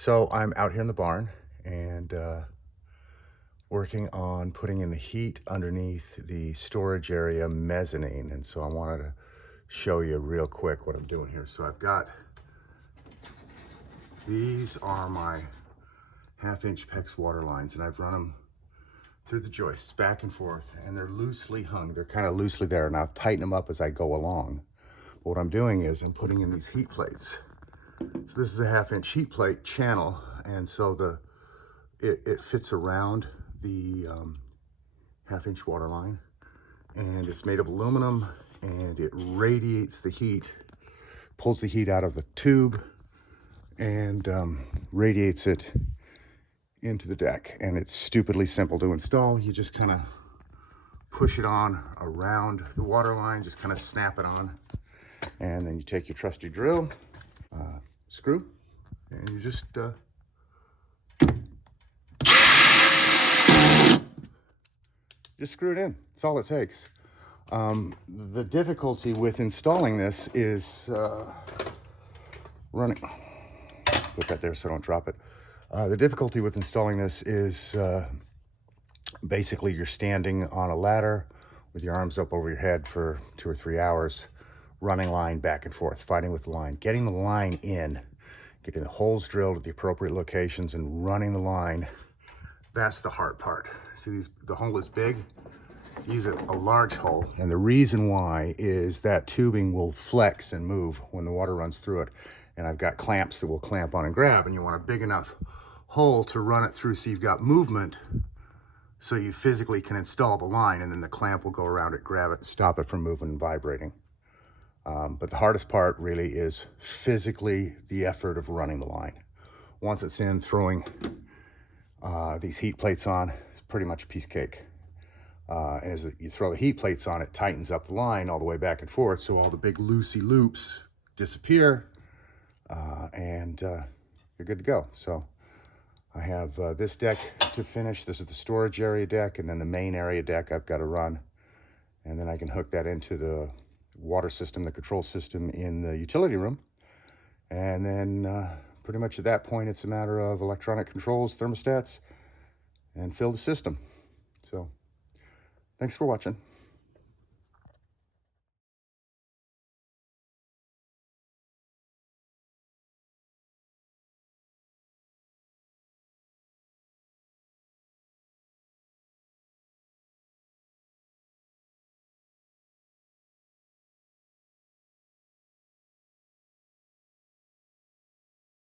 So I'm out here in the barn and working on putting in the heat underneath the storage area mezzanine. And so I wanted to show you real quick what I'm doing here. So I've got, these are my 1/2-inch PEX water lines, and I've run them through the joists back and forth, and they're loosely hung. They're kind of loosely there, and I'll tighten them up as I go along. But what I'm doing is I'm putting in these heat plates. So this is a 1/2-inch heat plate channel, and so it fits around the 1/2-inch water line, and it's made of aluminum, and it radiates the heat, pulls the heat out of the tube, and radiates it into the deck. And it's stupidly simple to install. You just kind of push it on around the water line, just kind of snap it on, and then you take your trusty drill, screw, and you just screw it in. That's all it takes. The difficulty with installing this is running. Put that there so I don't drop it. The difficulty with installing this is basically you're standing on a ladder with your arms up over your head for 2 or 3 hours, running line back and forth, fighting with the line, getting the line in, getting the holes drilled at the appropriate locations and running the line. That's the hard part. See, the hole is big. Use a large hole, and the reason why is that tubing will flex and move when the water runs through it. And I've got clamps that will clamp on and grab, and you want a big enough hole to run it through so you've got movement, so you physically can install the line, and then the clamp will go around it, grab it, stop it from moving and vibrating. But the hardest part really is physically the effort of running the line. Once it's in, throwing these heat plates on, it's pretty much a piece of cake. And as you throw the heat plates on, it tightens up the line all the way back and forth, so all the big loosey loops disappear, and you're good to go. So I have this deck to finish. This is the storage area deck, and then the main area deck I've got to run. And then I can hook that into the water system, the control system in the utility room. And then pretty much at that point, it's a matter of electronic controls, thermostats, and fill the system. So thanks for watching.